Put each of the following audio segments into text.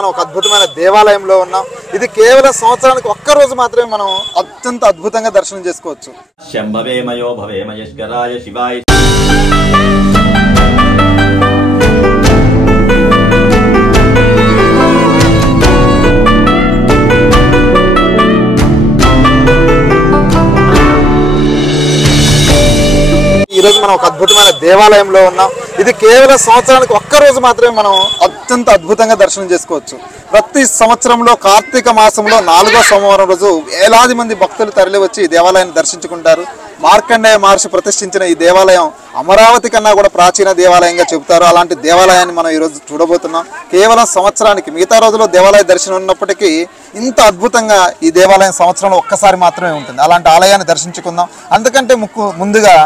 మనం ఒక అద్భుతమైన దేవాలయంలో ఉన్నాం. ఇది కేవలం సంవత్సరానికి ఒక్క రోజు మాత్రమే మనం అత్యంత అద్భుతంగా దర్శనం చేసుకోవచ్చు. శంభవేమయో భవేమయస్కరాయ శివాయ. ఈరోజు మనం ఒక అద్భుతమైన దేవాలయంలో ఉన్నాం. ఇది కేవలం సంవత్సరానికి ఒక్క రోజు మాత్రమే మనం అత్యంత అద్భుతంగా దర్శనం చేసుకోవచ్చు. ప్రతి సంవత్సరంలో కార్తీక మాసంలో 4వ సోమవారం రోజు వేలాది మంది భక్తులు తరలి వచ్చి ఈ దేవాలయాన్ని దర్శించుకుంటారు. మార్కండేయ మహర్షి ప్రతిష్ఠించిన ఈ దేవాలయం అమరావతి కన్నా కూడా ప్రాచీన దేవాలయంగా చెబుతారు. అలాంటి దేవాలయాన్ని మనం ఈరోజు చూడబోతున్నాం. కేవలం సంవత్సరానికి, మిగతా రోజుల్లో దేవాలయ దర్శనం ఉన్నప్పటికీ ఇంత అద్భుతంగా ఈ దేవాలయం సంవత్సరంలో ఒక్కసారి మాత్రమే ఉంటుంది. అలాంటి ఆలయాన్ని దర్శించుకుందాం. అందుకంటే ముందుగా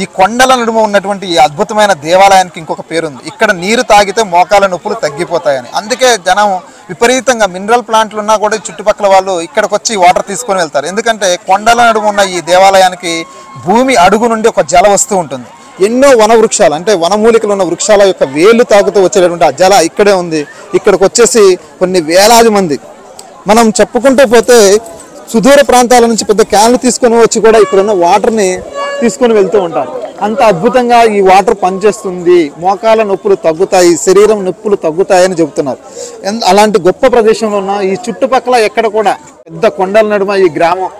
ఈ కొండల నడుమ ఉన్నటువంటి ఈ అద్భుతమైన దేవాలయానికి ఇంకొక పేరుంది. ఇక్కడ నీరు తాగితే మోకాల నొప్పులు తగ్గిపోతాయని. అందుకే జనం విపరీతంగా మినరల్ ప్లాంట్లు ఉన్నా కూడా చుట్టుపక్కల వాళ్ళు ఇక్కడికి వచ్చి వాటర్ తీసుకొని వెళ్తారు. ఎందుకంటే కొండల నడుమ ఉన్న ఈ దేవాలయానికి భూమి అడుగు నుండి ఒక జల వస్తూ ఉంటుంది. ఎన్నో వన వృక్షాలు, అంటే వనమూలికలు ఉన్న వృక్షాల యొక్క వేళ్ళు తాగుతూ వచ్చేటటువంటి ఆ జల ఇక్కడే ఉంది. ఇక్కడికి వచ్చేసి కొన్ని వేలాది మంది, మనం చెప్పుకుంటూ పోతే సుదూర ప్రాంతాల నుంచి పెద్ద క్యాన్లు తీసుకొని వచ్చి కూడా ఇక్కడున్న వాటర్ని తీసుకొని వెళ్తూ ఉంటారు. అంత అద్భుతంగా ఈ వాటర్ పనిచేస్తుంది. మోకాల నొప్పులు తగ్గుతాయి, శరీరం నొప్పులు తగ్గుతాయని చెబుతున్నారు. అలాంటి గొప్ప ప్రదేశంలో ఉన్న ఈ చుట్టుపక్కల ఎక్కడ కూడా పెద్ద కొండల నడుమ ఈ గ్రామం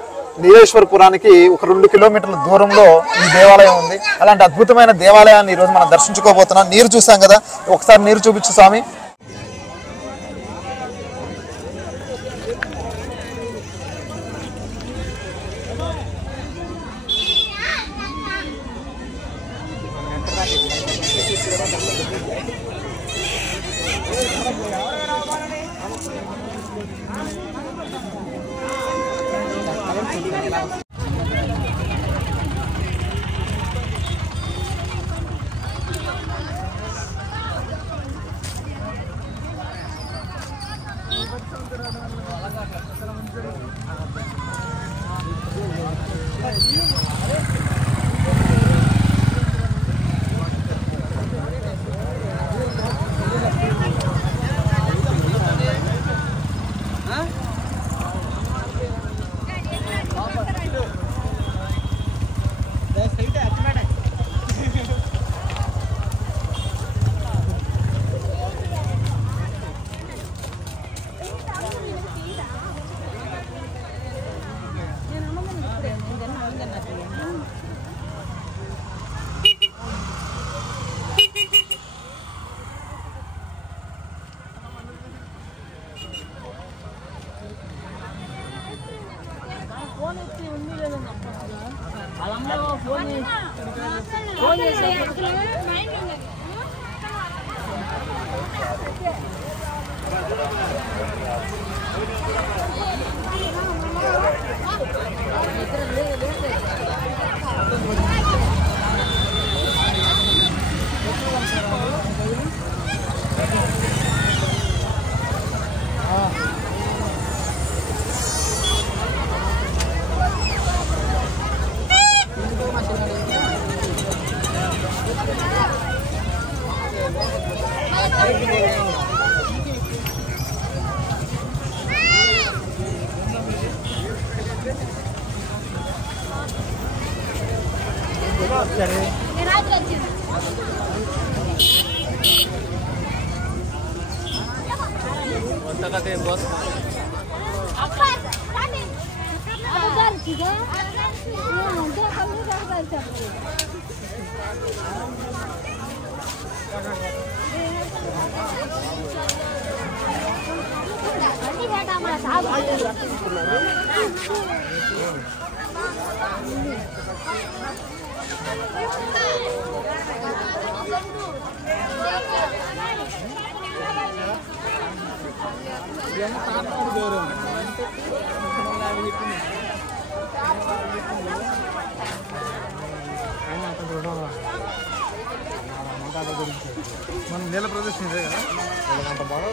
నీలేశ్వరపురానికి ఒక 2 కిలోమీటర్ల దూరంలో ఈ దేవాలయం ఉంది. అలాంటి అద్భుతమైన దేవాలయాన్ని ఈరోజు మనం దర్శించుకోబోతున్నాం. నీరు చూసాం కదా, ఒకసారి నీరు చూపించు స్వామి. మన నీళ్ళ ప్రదేశం ఇదే కదా, అంత బాగా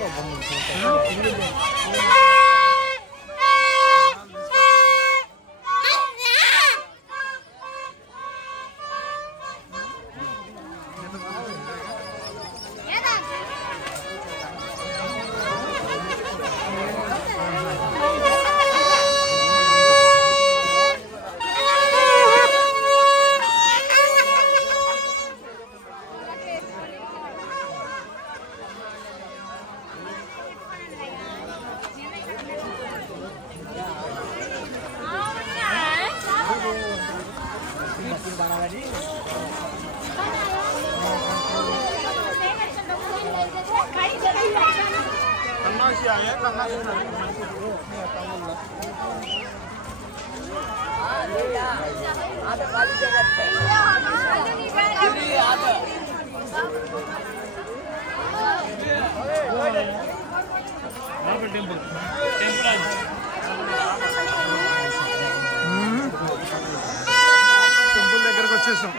టెంపుల్ దగ్గరకు వచ్చేసాం.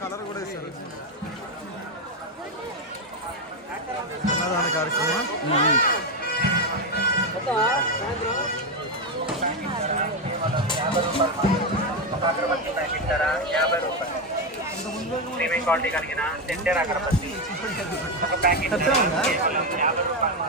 కలర్ కూడా వేస్తారు. అన్నదాన కార్యక్రమం అగరబత్తి ప్యాకెట్ ధర 50 రూపాయలు. ప్రీమియం క్వాలిటీ కలిగిన సెంటర్ అగరబత్తి ఒక ప్యాకెట్ ధర కేవలం 50 రూపాయలు.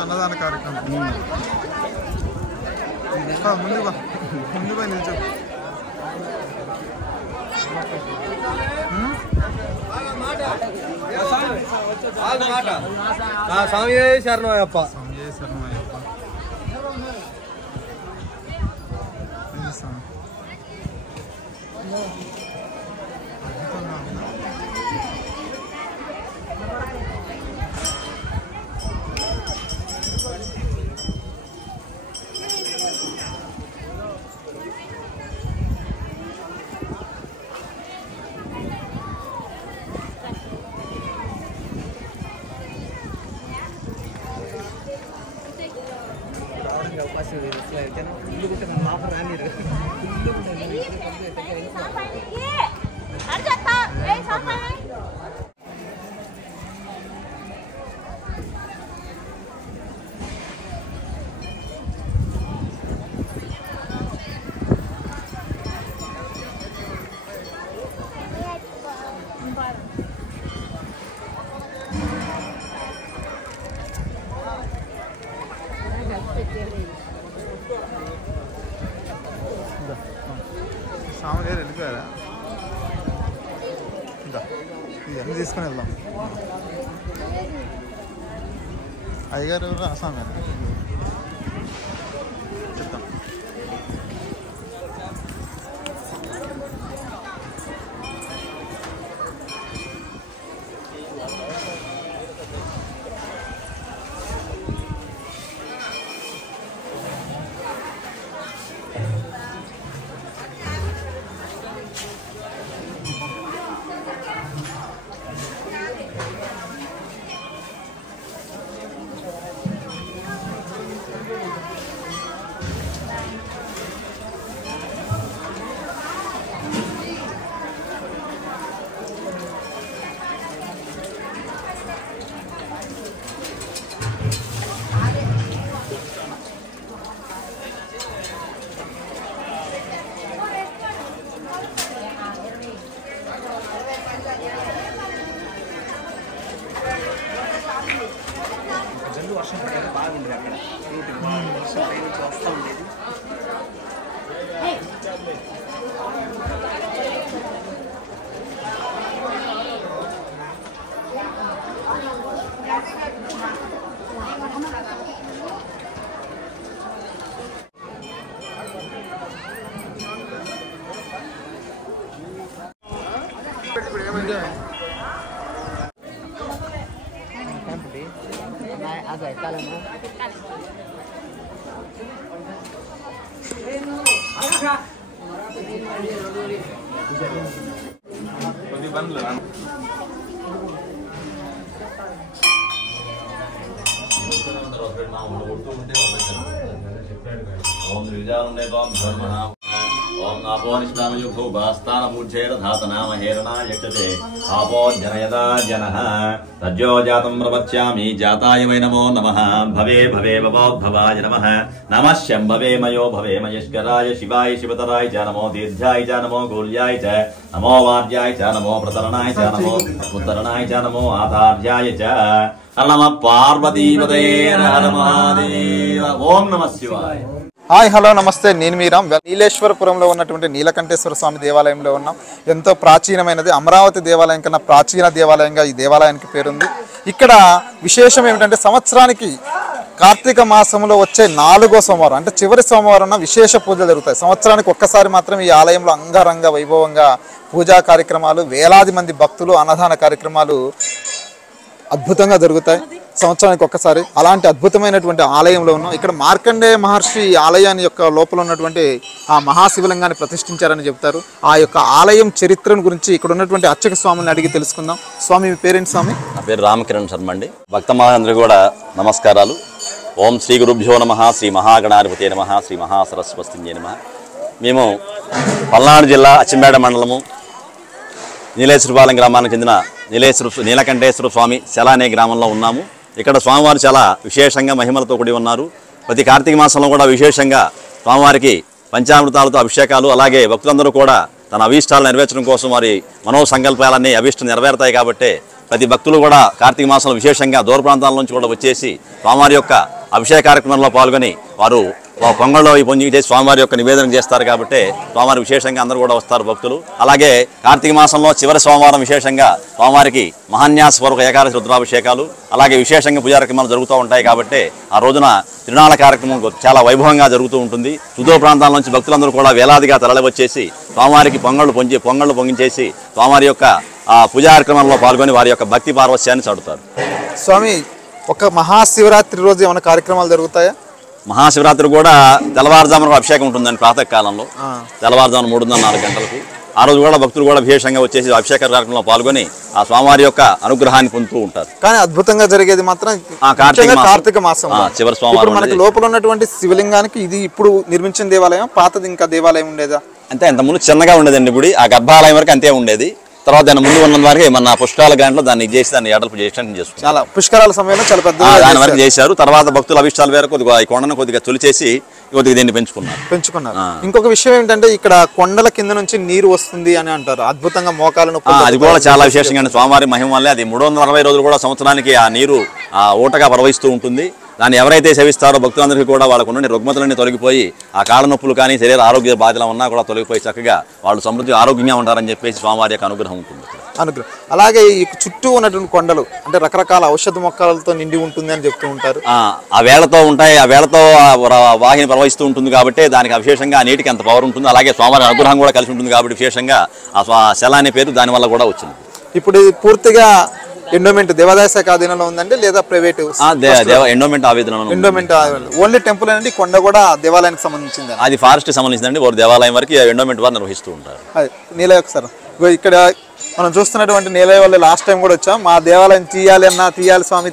అన్నదాన కార్యక్రమం ముందు పోయి నిల్చో. స్వామి శరణయ్యప్ప. సామాన్ గారు వెళ్ళిపోయారా? ఇంకా ఇవన్నీ తీసుకుని వెళ్దాం. అయ్యగారు రాసాం చెప్తాం. వర్షం పడేది బాగుండేది అక్కడ వర్షం పైనుంచి వస్తూ ఉండేది. ఓం త్రిజానుండే ధర్మణ ఓం ఆపో నిష్కామయో భూభాస్తాన పూజ్యేర ధాతనామ హేరణ యక్షతే ఆపో జనయదా జనః తజ్జో జాతం ప్రవక్ష్యామి జాతాయ వై నమో నమః భవే భవే భవోద్భవాయ నమః నమః శంభవే మయో భవే మహేశ్వరాయ శివాయ శివతరాయ చ నమో దీర్ఘాయ చ నమో గౌల్యాయ చ నమో వార్యాయ చ నమో ప్రతరణాయ చ నమో ఉత్తరణాయ చ నమో ఆధార్యాయ చ నమ పార్వతీపతయే హర మహాదేవ. ఓం నమః శివాయ. హాయ్ హలో నమస్తే, నేను మీరాం. నీలేశ్వరపురంలో ఉన్నటువంటి నీలకంఠేశ్వర స్వామి దేవాలయంలో ఉన్నాం. ఎంతో ప్రాచీనమైనది, అమరావతి దేవాలయం కన్నా ప్రాచీన దేవాలయంగా ఈ దేవాలయానికి పేరుంది. ఇక్కడ విశేషం ఏమిటంటే సంవత్సరానికి కార్తీక మాసంలో వచ్చే 4వ సోమవారం అంటే చివరి సోమవారం విశేష పూజలు జరుగుతాయి. సంవత్సరానికి ఒక్కసారి మాత్రం ఈ ఆలయంలో అంగరంగ వైభవంగా పూజా కార్యక్రమాలు, వేలాది మంది భక్తులు, అన్నదాన కార్యక్రమాలు అద్భుతంగా జరుగుతాయి సంవత్సరానికి ఒక్కసారి. అలాంటి అద్భుతమైనటువంటి ఆలయంలో ఉన్నాం. ఇక్కడ మార్కండేయ మహర్షి ఆలయాన్ని యొక్క లోపల ఉన్నటువంటి ఆ మహాశివలింగాన్ని ప్రతిష్ఠించారని చెప్తారు. ఆ యొక్క ఆలయం చరిత్రను గురించి ఇక్కడ ఉన్నటువంటి అర్చక స్వామిని అడిగి తెలుసుకుందాం. స్వామి మీ పేరేంటి స్వామి? నా పేరు రామకిరణ్ శర్మ అండి. భక్త మహాందరికి కూడా నమస్కారాలు. ఓం శ్రీ గురుభ్యో నమః, శ్రీ మహాగణాధిపతే నమః, శ్రీ మహాసరస్వతింజే నమః. మేము పల్నాడు జిల్లా అచ్చంపేట మండలము నీలేశ్వరపాలెం గ్రామానికి చెందిన నీలకంఠేశ్వర స్వామి శల అనే గ్రామంలో ఉన్నాము. ఇక్కడ స్వామివారు చాలా విశేషంగా మహిమలతో కూడి ఉన్నారు. ప్రతి కార్తీక మాసంలో కూడా విశేషంగా స్వామివారికి పంచామృతాలతో అభిషేకాలు, అలాగే భక్తులందరూ కూడా తన అభీష్టాలు నెరవేర్చడం కోసం వారి మనోసంకల్పాలన్నీ అభీష్టం నెరవేరుతాయి. కాబట్టి ప్రతి భక్తులు కూడా కార్తీక మాసంలో విశేషంగా దూర ప్రాంతాల నుంచి కూడా వచ్చేసి స్వామివారి యొక్క అభిషేక కార్యక్రమంలో పాల్గొని వారు పొంగల్లో పొంగి చేసి స్వామివారి యొక్క నివేదన చేస్తారు. కాబట్టి స్వామివారి విశేషంగా అందరూ కూడా వస్తారు భక్తులు. అలాగే కార్తీక మాసంలో చివరి సోమవారం విశేషంగా స్వామివారికి మహాన్యాసపూర్వక ఏకాదశి రుద్రాభిషేకాలు, అలాగే విశేషంగా పూజా కార్యక్రమాలు జరుగుతూ ఉంటాయి. కాబట్టి ఆ రోజున తిరునాళ్ళ కార్యక్రమం చాలా వైభవంగా జరుగుతూ ఉంటుంది. సుదూర ప్రాంతాల నుంచి భక్తులందరూ కూడా వేలాదిగా తరలి వచ్చేసి స్వామివారికి పొంగళ్ళు పొంగించేసి స్వామివారి యొక్క ఆ పూజా కార్యక్రమంలో పాల్గొని వారి యొక్క భక్తి పార్వశ్యాన్ని చాటుతారు. స్వామి, ఒక మహాశివరాత్రి రోజు ఏమైనా కార్యక్రమాలు జరుగుతాయా? మహాశివరాత్రి కూడా తెల్లవారుజామున అభిషేకం ఉంటుందండి. ప్రాతకాలంలో తెల్లవారుజామున 3:30-4 గంటలకు ఆ రోజు కూడా భక్తులు కూడా విశేషంగా వచ్చేసి అభిషేక కార్యక్రమంలో పాల్గొని ఆ స్వామివారి యొక్క అనుగ్రహాన్ని పొందుతూ ఉంటారు. కానీ అద్భుతంగా జరిగేది మాత్రం కార్తీక మాసం చివరి సోమవారం. మనకి లోపల ఉన్నటువంటి శివలింగానికి ఇది ఇప్పుడు నిర్మించిన దేవాలయం, పాతది ఇంకా దేవాలయం ఉండేదా? అంటే ఇంతకుముందు చిన్నగా ఉండేదండి గుడి. ఆ గర్భాలయం వరకు అంతే ఉండేది. తర్వాత దాని ముందు ఉన్న వరకు మన పుష్కరాల గంటలో దాన్ని చేసి దాన్ని ఎడల్పు చేసుకుంటారు. చాలా పుష్కరాల సమయంలో చాలా పెద్ద దాని వరకు చేశారు. తర్వాత భక్తుల అభిష్టాల వేరే కొద్దిగా ఈ కొండను కొద్దిగా తొలిచేసి కొద్దిగా దీన్ని పెంచుకున్నారు. ఇంకొక విషయం ఏంటంటే ఇక్కడ కొండల కింద నుంచి నీరు వస్తుంది అని అంటారు. అద్భుతంగా మోకాలను అది కూడా చాలా విశేషంగా స్వామివారి మహిమ వల్లే అది 360 రోజులు కూడా సంవత్సరానికి ఆ నీరు ఆ ఊటగా ప్రవహిస్తూ ఉంటుంది. దాన్ని ఎవరైతే సేవిస్తారో భక్తులందరికీ కూడా వాళ్ళకు ఉన్న రుగ్మతలన్నీ తొలగిపోయి ఆ కాళ్ళ నొప్పులు కానీ శరీర ఆరోగ్య బాధలు ఉన్నా కూడా తొలగిపోయి చక్కగా వాళ్ళు సమృద్ధి ఆరోగ్యంగా ఉంటారని చెప్పేసి స్వామివారి యొక్క అనుగ్రహం ఉంటుంది. అలాగే ఈ చుట్టూ ఉన్నటువంటి కొండలు అంటే రకరకాల ఔషధ మొక్కలతో నిండి ఉంటుంది అని చెప్తూ ఉంటారు. ఆ వేళతో ఉంటాయి. ఆ వేళతో వాహిని ప్రవహిస్తూ ఉంటుంది కాబట్టి దానికి విశేషంగా ఆ నీటికి అంత పవర్ ఉంటుంది. అలాగే స్వామివారి అనుగ్రహం కూడా కలిసి ఉంటుంది కాబట్టి విశేషంగా ఆ శల అనే పేరు దానివల్ల కూడా వచ్చింది. ఇప్పుడు ఇది పూర్తిగా ఎండోమెంట్ దేవాదాయ శాఖ ఆధీనంలో ఉందండి లేదా ప్రైవేట్? ఎండోమెంట్ ఆవేదన. ఎండోమెంట్ ఓన్లీ టెంపుల్ అండి, కొండ కూడా దేవాలయానికి సంబంధించింది. అది ఫారెస్ట్ సంబంధించిందండి. వారు దేవాలయం వరకు ఎండోమెంట్ వారు నిర్వహిస్తూ ఉంటారు. నీలయ సార్, ఇక్కడ మనం చూస్తున్నటువంటి నీలయ వాళ్ళు లాస్ట్ టైం కూడా వచ్చాం. మా దేవాలయం తీయాలి స్వామి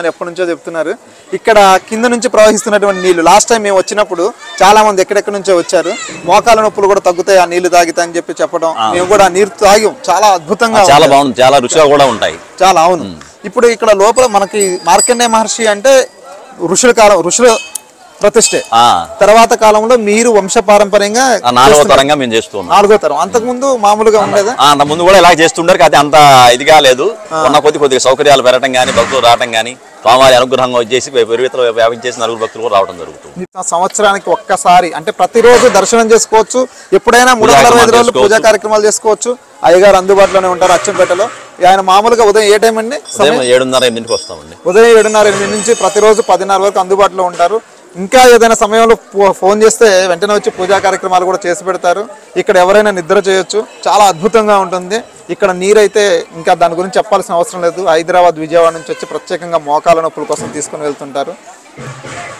అని ఎప్పటి నుంచో చెప్తున్నారు. ఇక్కడ కింద నుంచి ప్రవహిస్తున్నటువంటి నీళ్లు లాస్ట్ టైం మేము వచ్చినప్పుడు చాలా మంది ఎక్కడెక్కడి నుంచో వచ్చారు. మోకాల నొప్పులు కూడా తగ్గుతాయి ఆ నీళ్లు తాగితే అని చెప్పడం, మేము కూడా నీరు తాగాం. చాలా అద్భుతంగా, చాలా బాగుంది, చాలా రుచిగా కూడా ఉంటాయి. చాలా అవును. ఇప్పుడు ఇక్కడ లోపల మనకి మార్కండేయ మహర్షి అంటే ఋషుల ప్రతిష్ఠే. తర్వాత కాలంలో మీరు వంశపారంపర్యంగా 4వ తరంగా మేము చేస్తున్నాం. 4వ తరం. అంతకు ముందు మామూలుగా ఉండేదా? అంత ముందు కూడా ఇలా చేస్తుంటారు. అది అంత ఇదిగా లేదు. ఉన్న కొద్దిగా సౌకర్యాలు పెరగడం కానీ భక్తులు రావడం కానీ స్వామివారి అనుగ్రహంగా వచ్చేసి విపరీతలు వ్యాపించేసి 4 భక్తులు కూడా రావడం జరుగుతుంది. సంవత్సరానికి ఒక్కసారి అంటే ప్రతిరోజు దర్శనం చేసుకోవచ్చు. ఎప్పుడైనా 365 రోజులు పూజా కార్యక్రమాలు చేసుకోవచ్చు. అయ్యగారు అందుబాటులోనే ఉంటారు అచ్చంపేటలో. ఆయన మామూలుగా ఉదయం ఏ టైం అండి? 7:30-8 వస్తామండి. ఉదయం 7:30-8 నుంచి ప్రతిరోజు 10:30 వరకు అందుబాటులో ఉంటారు. ఇంకా ఏదైనా సమయంలో ఫోన్ చేస్తే వెంటనే వచ్చి పూజా కార్యక్రమాలు కూడా చేసి పెడతారు. ఇక్కడ ఎవరైనా నిద్ర చేయొచ్చు. చాలా అద్భుతంగా ఉంటుంది. ఇక్కడ నీరైతే ఇంకా దాని గురించి చెప్పాల్సిన అవసరం లేదు. హైదరాబాద్, విజయవాడ నుంచి వచ్చి ప్రత్యేకంగా మోకాల నొప్పుల కోసం తీసుకుని వెళ్తుంటారు.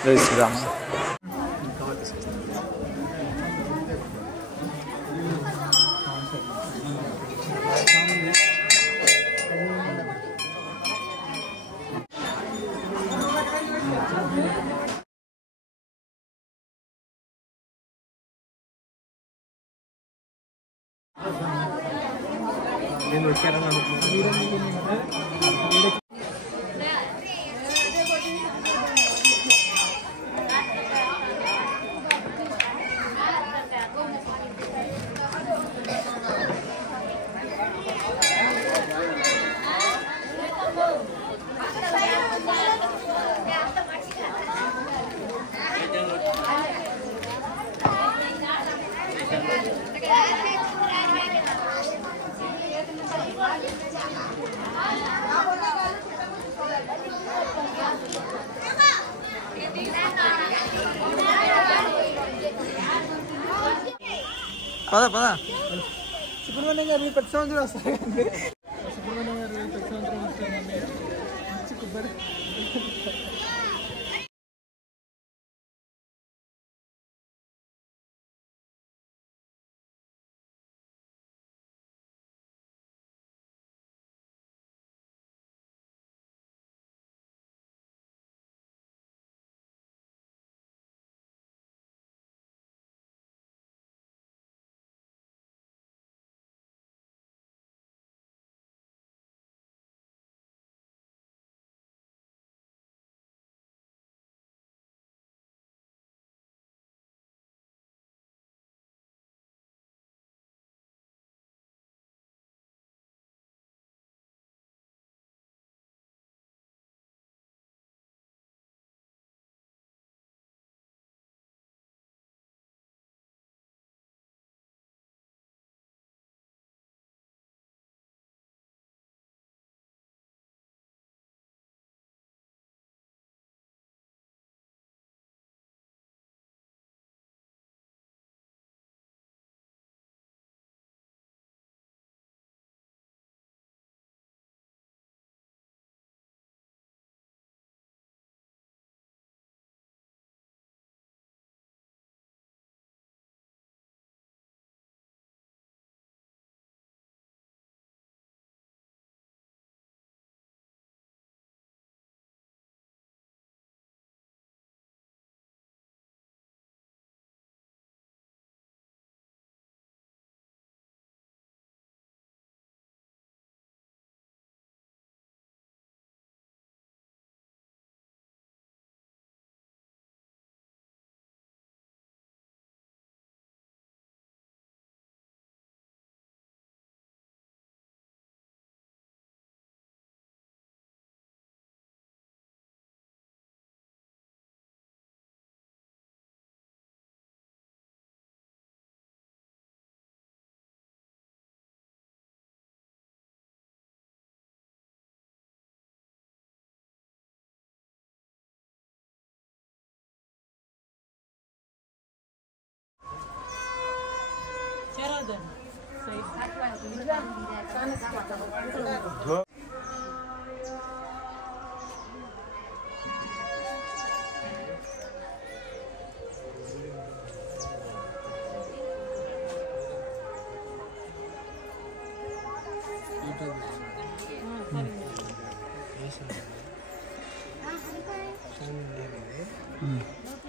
జై శ్రీరామ్. నేను వచ్చారని అనుకుంటున్నాను. పద సుబ్రహ్మణ్యం గారు ప్రతి సంవత్సరం వస్తారండి. సుబ్రహ్మణ్యం గారు ప్రతి సంవత్సరం వస్తారండి. మంచి కొబ్బరి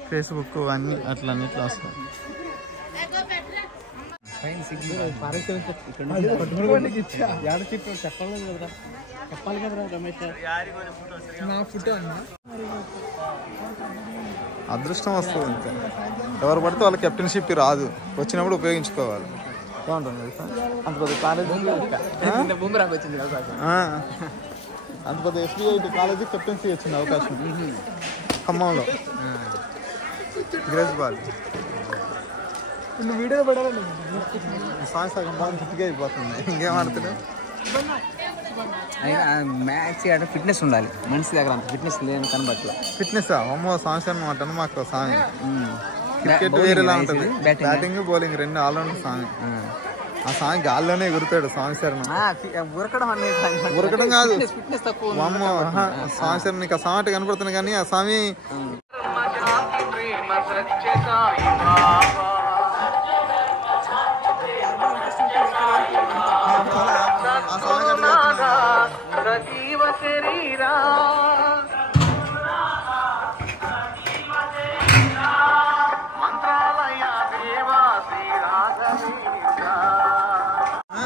ఫేస్బుక్ అన్నీ అట్లా అన్నిట్లో వస్తాయి. చెప్పాలి కదరా రమేష్. నా ఫోటో అన్నా అదృష్టం వస్తుంది అంతే. ఎవరు పడితే వాళ్ళ కెప్టెన్షిప్ రాదు, వచ్చినప్పుడు ఉపయోగించుకోవాలి. ఏమంటుంది అంత పెద్ద కాలేజీ, అంత పెద్ద SBI కాలేజీ కెప్టెన్సీ వచ్చింది అవకాశం ఖమ్మంలో. గ్రేస్ బాల్ వీడియో పడాలండి. సాంగ్ సగం బాగా హిట్గా అయిపోతుంది. ఇంకేం ఆడుతుంది. మ్యాచ్ అంటే ఫిట్నెస్ ఉండాలి మనిషి దగ్గర. అంత ఫిట్నెస్ లేని కనబట్ల. ఫిట్నెస్ అమ్మో సాంగ్స్ అనమాట. మాకు సాంగ్ క్రికెట్ వేరేలా ఉంటుంది, బ్యాటింగ్ బౌలింగ్ రెండు ఆల్రౌండర్ సాంగ్. ఆ సాంగ్ గాల్లోనే ఎగురుతాడు స్వామి శర్మ. ఉరకడం కాదు అమ్మో స్వామి శర్మ. నీకు ఆ సాంగ్ కనపడుతుంది కానీ ఆ స్వామి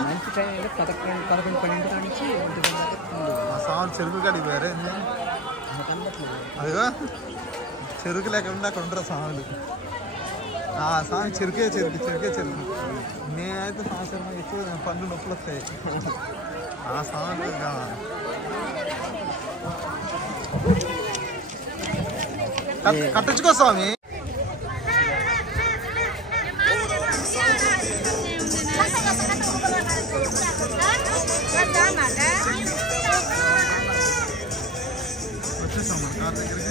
మంచి టైం 11-12 నుంచి మా స్వామి చెరుకు కాడికి పోయారే అదిగో చెరుకు లేకుండా అక్కడ ఉంటారు స్వాములు. స్వామి చెరుకే నేనైతే సంవత్సరం ఎక్కువ పండ్లు నొప్పులు వస్తాయి. ఆ స్వామి కట్టించుకో స్వామి. వచ్చేసాం మన కార్ దగ్గరికి.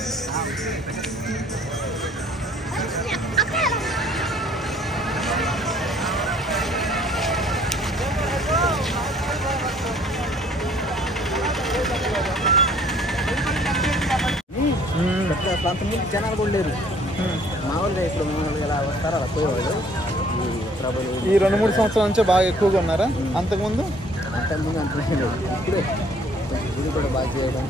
ప్రాంతం నుంచి జనాలు కూడా లేరు. మామూలుగా ఇప్పుడు మామూలుగా ఎలా వస్తారో అలా పోయేవాళ్ళు. ఈ ప్రభులు ఈ 2-3 సంవత్సరాల నుంచి బాగా ఎక్కువగా ఉన్నారా? అంతకుముందు అంత లేదు. ఇప్పుడే గుడి కూడా బాగా చేయడం.